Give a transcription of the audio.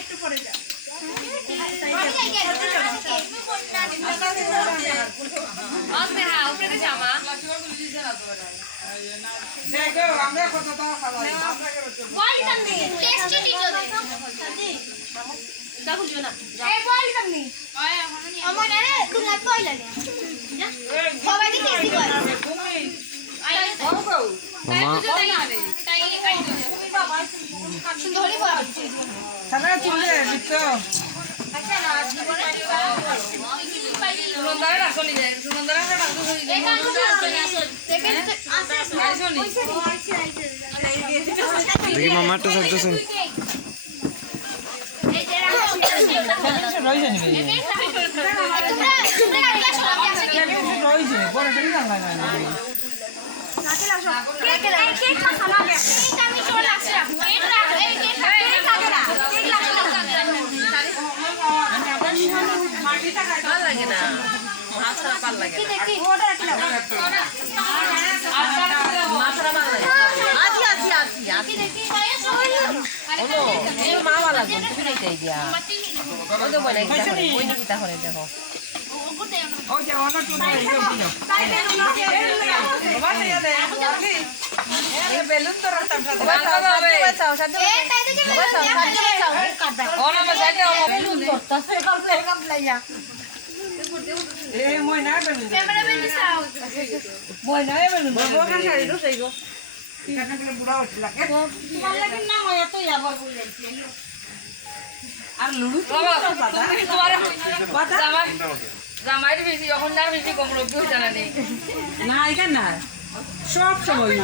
একটু পরে যা দেখো আমরা কত টাকা খাওয়াই খানা চলে দিচ্ছ দেখি মামারটা চলতেছে রয়েছে বড়টা কি জানলা না ভালো লাগে না মাছটা ভালো লাগে মাছটা ভালো লাগে মা ভালো লাগবে তুমি এটাই দিয়া ওই তো বলে ওই নাকি তাহলে দেখো ওই যে অন্য টুনে বেলুন তো রাস্তার সাথে ময়না বেলুন বুড়া হচ্ছিল আর লুডু জামাইয়ের বেশি এখন না বেশি কম রোগ জানা নেই না এখানে না সব সময়